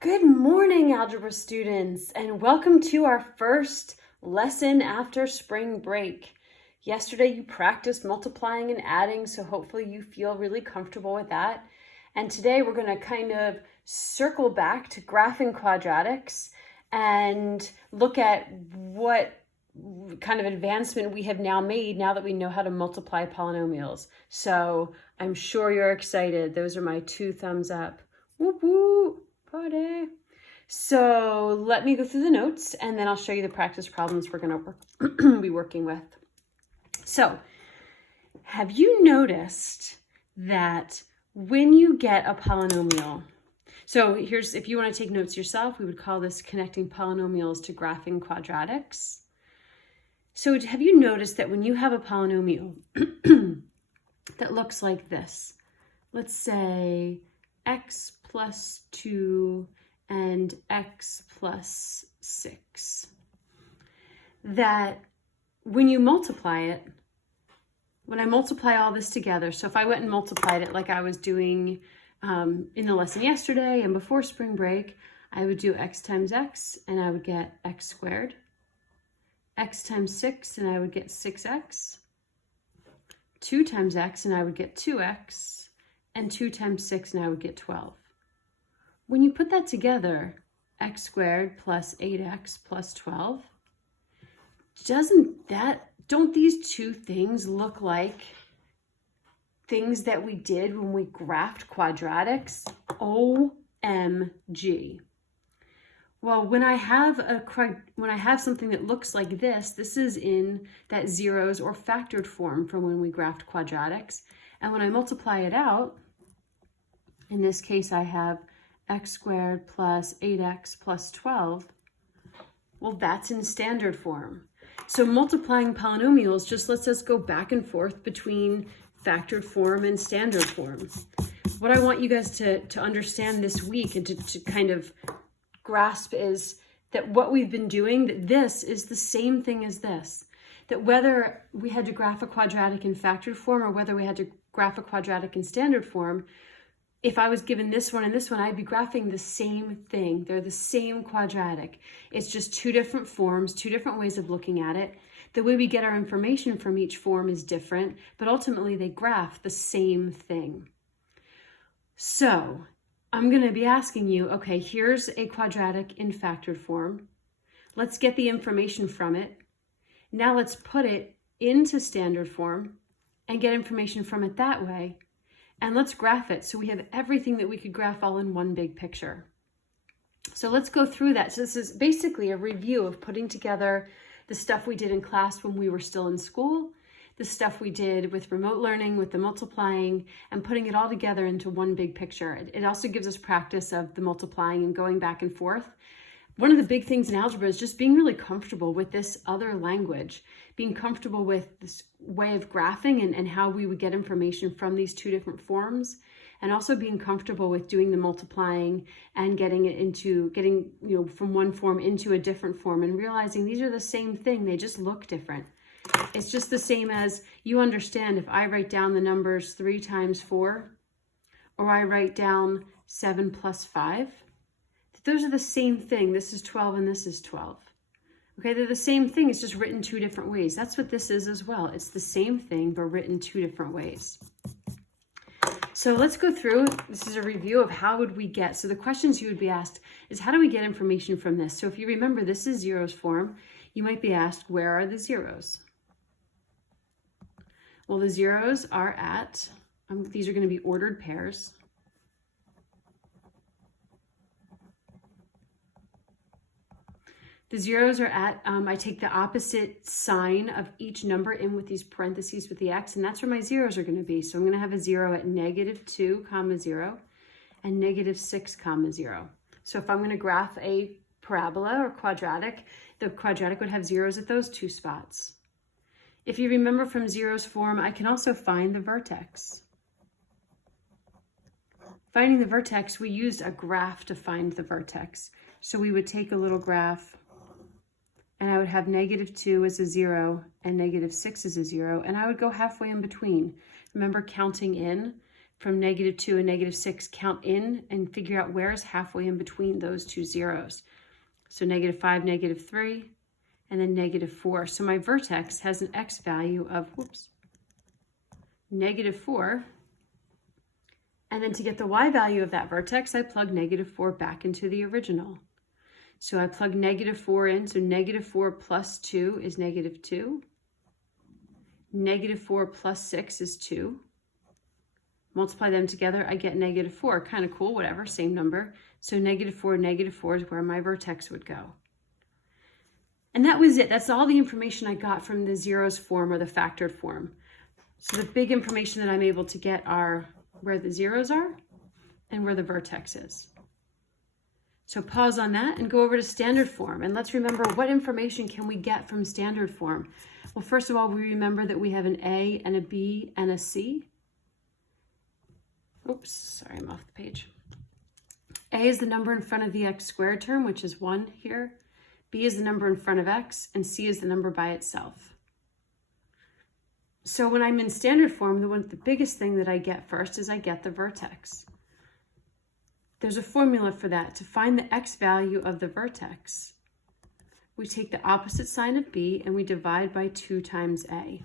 Good morning, algebra students, and welcome to our first lesson after spring break. Yesterday you practiced multiplying and adding, so hopefully you feel really comfortable with that. And today we're going to kind of circle back to graphing quadratics and look at what kind of advancement we have now made now that we know how to multiply polynomials. So I'm sure you're excited. Those are my 2 thumbs up. Whoop whoop. Party. So let me go through the notes and then I'll show you the practice problems we're going to be working with. So have you noticed that when you get a polynomial, so here's, if you want to take notes yourself, we would call this connecting polynomials to graphing quadratics. So have you noticed that when you have a polynomial that looks like this, let's say x plus 2 and x plus 6, that when you multiply it, when I multiply all this together, so if I went and multiplied it like I was doing in the lesson yesterday and before spring break, I would do x times x and I would get x squared, x times 6 and I would get 6x, 2 times x and I would get 2x, and 2 times 6 and I would get 12. When you put that together, x squared plus 8x plus 12, don't these two things look like things that we did when we graphed quadratics? OMG. Well, when I have something that looks like this is in that zeros or factored form from when we graphed quadratics. And when I multiply it out, in this case I have x squared plus 8x plus 12. Well, that's in standard form. So multiplying polynomials just lets us go back and forth between factored form and standard form. What I want you guys to understand this week and to kind of grasp is that what we've been doing, that this is the same thing as this. That whether we had to graph a quadratic in factored form or whether we had to graph a quadratic in standard form, if I was given this one and this one, I'd be graphing the same thing. They're the same quadratic. It's just two different forms, two different ways of looking at it. The way we get our information from each form is different, but ultimately they graph the same thing. So I'm going to be asking you, okay, here's a quadratic in factored form. Let's get the information from it. Now let's put it into standard form and get information from it that way. And let's graph it so we have everything that we could graph all in one big picture. So let's go through that. So this is basically a review of putting together the stuff we did in class when we were still in school, the stuff we did with remote learning, with the multiplying, and putting it all together into one big picture. It also gives us practice of the multiplying and going back and forth. One of the big things in algebra is just being really comfortable with this other language, being comfortable with this way of graphing and how we would get information from these two different forms, and also being comfortable with doing the multiplying and getting from one form into a different form and realizing these are the same thing, they just look different. It's just the same as you understand if I write down the numbers 3 times 4 or I write down 7 plus 5. Those are the same thing. This is 12 and this is 12. Okay, they're the same thing. It's just written 2 different ways. That's what this is as well. It's the same thing, but written 2 different ways. So let's go through. This is a review of how would we get. So the questions you would be asked is how do we get information from this? So if you remember, this is zeros form. You might be asked, where are the zeros? Well, the zeros are at, these are going to be ordered pairs. The zeros are at, I take the opposite sign of each number in with these parentheses with the x, and that's where my zeros are going to be. So I'm going to have a 0 at -2, 0, and -6, 0. So if I'm going to graph a parabola or quadratic, the quadratic would have zeros at those 2 spots. If you remember from zeros form, I can also find the vertex. Finding the vertex, we used a graph to find the vertex. So we would take a little graph and I would have -2 as a 0 and -6 as a 0, and I would go halfway in between. Remember counting in? from -2 and -6, count in and figure out where is halfway in between those two zeros. So -5, -3, and then -4. So my vertex has an x value of, -4. And then to get the y value of that vertex, I plug -4 back into the original. So I plug -4 in, so -4 plus 2 is -2. -4 plus 6 is 2. Multiply them together, I get -4. Kind of cool, whatever, same number. So -4 is where my vertex would go. And that was it. That's all the information I got from the zeros form or the factored form. So the big information that I'm able to get are where the zeros are and where the vertex is. So pause on that and go over to standard form. And let's remember, what information can we get from standard form? Well, first of all, we remember that we have an A and a B and a C. Oops, sorry, I'm off the page. A is the number in front of the x squared term, which is 1 here. B is the number in front of x, and C is the number by itself. So when I'm in standard form, the biggest thing that I get first is I get the vertex. There's a formula for that. To find the x value of the vertex, we take the opposite sign of B and we divide by 2 times A.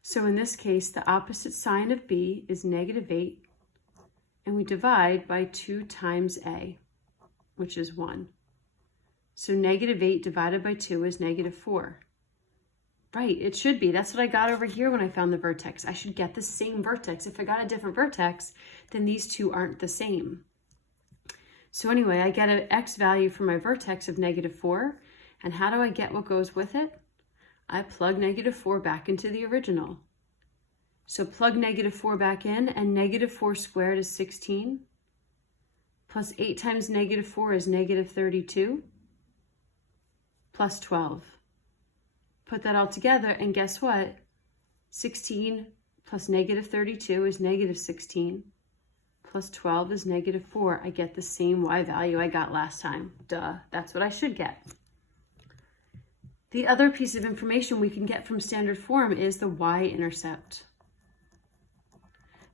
So in this case, the opposite sign of B is -8, and we divide by 2 times A, which is 1. So -8 divided by 2 is -4. Right, it should be. That's what I got over here when I found the vertex. I should get the same vertex. If I got a different vertex, then these two aren't the same. So anyway, I get an x value for my vertex of -4. And how do I get what goes with it? I plug -4 back into the original. So plug -4 back in, and -4 squared is 16. Plus 8 times -4 is -32. Plus 12. Put that all together, and guess what? 16 plus -32 is -16. Plus 12 is -4. I get the same y value I got last time. Duh, that's what I should get. The other piece of information we can get from standard form is the y-intercept.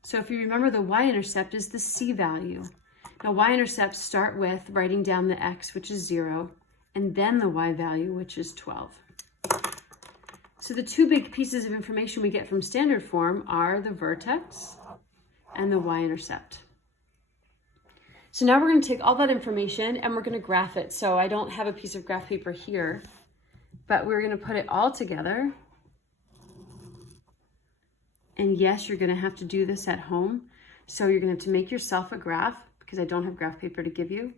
So if you remember, the y-intercept is the c value. Now y-intercepts start with writing down the x, which is 0, and then the y value, which is 12. So the two big pieces of information we get from standard form are the vertex and the y-intercept. So now we're going to take all that information and we're going to graph it. So I don't have a piece of graph paper here, but we're going to put it all together. And yes, you're going to have to do this at home. So you're going to have to make yourself a graph, because I don't have graph paper to give you.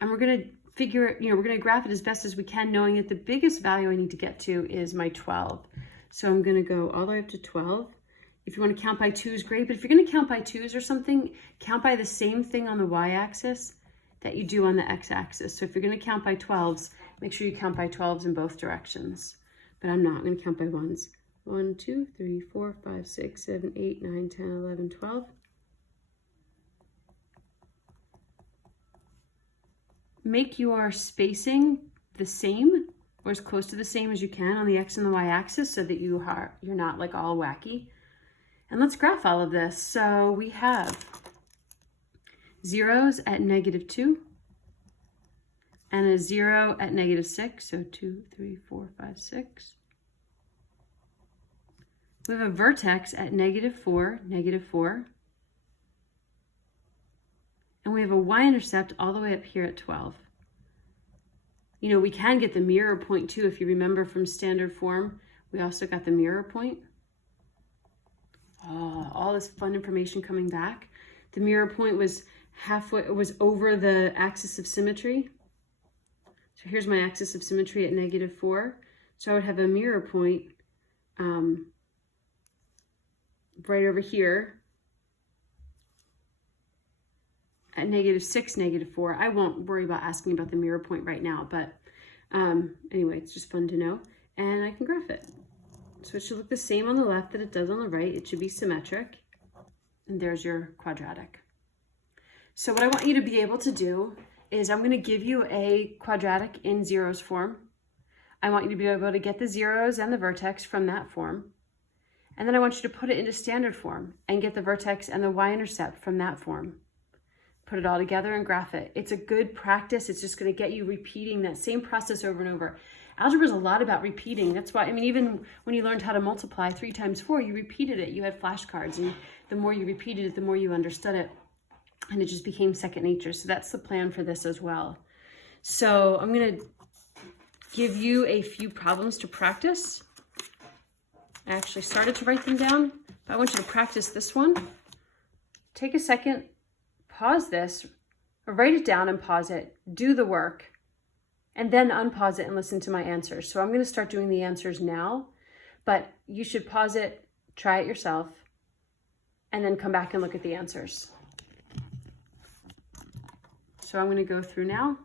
And we're going to figure, we're going to graph it as best as we can, knowing that the biggest value I need to get to is my 12. So I'm going to go all the way up to 12. If you want to count by 2s, great. But if you're going to count by 2s or something, count by the same thing on the y-axis that you do on the x-axis. So if you're going to count by 12s, make sure you count by 12s in both directions. But I'm not going to count by 1s. 1, 2, 3, 4, 5, 6, 7, 8, 9, 10, 11, 12. Make your spacing the same, or as close to the same as you can on the x and the y-axis, so that you're not like all wacky. And let's graph all of this. So we have zeros at -2 and a 0 at -6. So 2, 3, 4, 5, 6. We have a vertex at -4, -4. And we have a y-intercept all the way up here at 12. We can get the mirror point too. If you remember from standard form, we also got the mirror point. Oh, all this fun information coming back. The mirror point was over the axis of symmetry. So here's my axis of symmetry at -4. So I would have a mirror point right over here at -6, -4. I won't worry about asking about the mirror point right now, but anyway, it's just fun to know. And I can graph it. So it should look the same on the left that it does on the right. It should be symmetric. And there's your quadratic. So what I want you to be able to do is I'm going to give you a quadratic in zeros form. I want you to be able to get the zeros and the vertex from that form. And then I want you to put it into standard form and get the vertex and the y-intercept from that form. Put it all together and graph it. It's a good practice. It's just going to get you repeating that same process over and over. Algebra is a lot about repeating. That's why, I mean, even when you learned how to multiply 3 times 4, you repeated it. You had flashcards, and the more you repeated it, the more you understood it, and it just became second nature. So that's the plan for this as well. So I'm going to give you a few problems to practice. I actually started to write them down, but I want you to practice this one. Take a second, pause this, or write it down and pause it, do the work, and then unpause it and listen to my answers. So I'm going to start doing the answers now, but you should pause it, try it yourself, and then come back and look at the answers. So I'm going to go through now.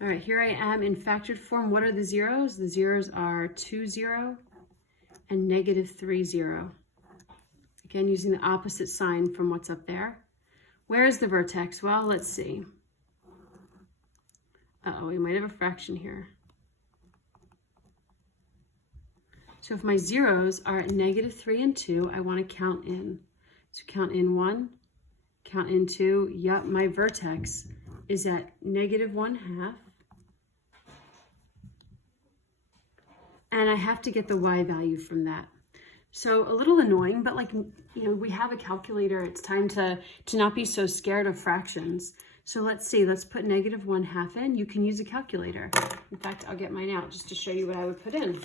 All right, here I am in factored form. What are the zeros? The zeros are 2, 0, and -3, 0. Again, using the opposite sign from what's up there. Where is the vertex? Well, let's see. Uh-oh, we might have a fraction here. So if my zeros are at -3 and 2, I want to count in. So count in 1, count in 2. Yup, my vertex is at -1/2. And I have to get the y value from that. So a little annoying, but like, you know, we have a calculator. It's time to not be so scared of fractions. So let's see, let's put -1/2 in. You can use a calculator. In fact, I'll get mine out just to show you what I would put in.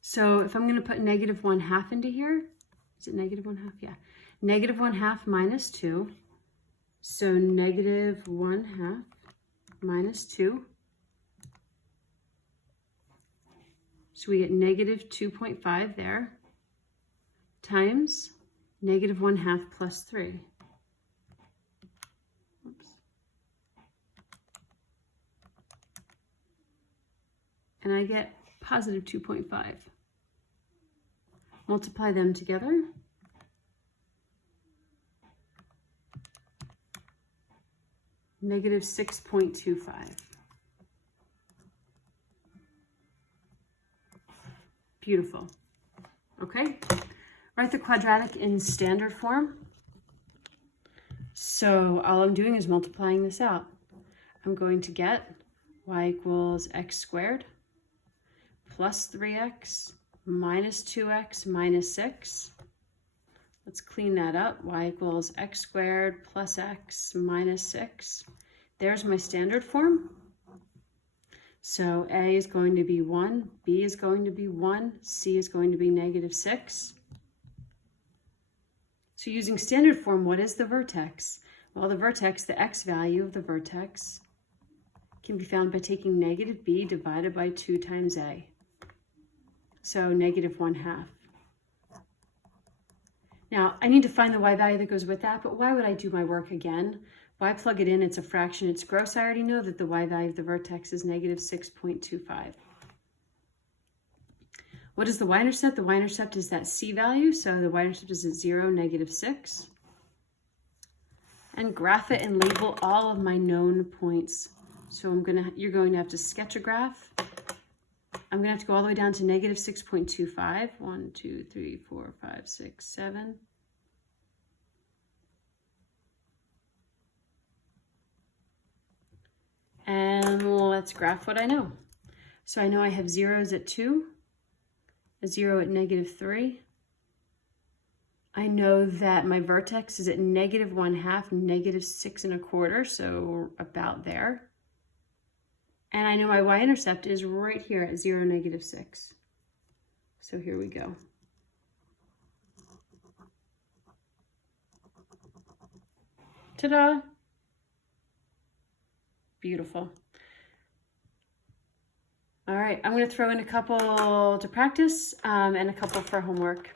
So if I'm going to put -1/2 into here, is it -1/2? Yeah. -1/2 minus 2. So -1/2 minus 2. So we get -2.5 there, times -1/2 plus 3. Oops. And I get positive 2.5. Multiply them together. -6.25. Beautiful. Okay, write the quadratic in standard form. So all I'm doing is multiplying this out. I'm going to get y equals x squared plus 3x minus 2x minus 6. Let's clean that up. Y equals x squared plus x minus 6. There's my standard form. So A is going to be 1, B is going to be 1, C is going to be -6. So using standard form, what is the vertex? Well, the vertex, the x value of the vertex, can be found by taking -b divided by 2 times A. So -1/2. Now, I need to find the y value that goes with that, but why would I do my work again? Why plug it in? It's a fraction, it's gross. I already know that the y value of the vertex is -6.25. What is the y-intercept? The y-intercept is that c value, so the y-intercept is at 0, -6. And graph it and label all of my known points. So you're going to have to sketch a graph. I'm going to have to go all the way down to -6.25. 1, 2, 3, 4, 5, 6, 7. And let's graph what I know. So I know I have zeros at 2, a 0 at -3. I know that my vertex is at -1/2, -6.25, so about there. And I know my y-intercept is right here at 0, -6. So here we go. Ta-da! Beautiful. All right, I'm going to throw in a couple to practice and a couple for homework.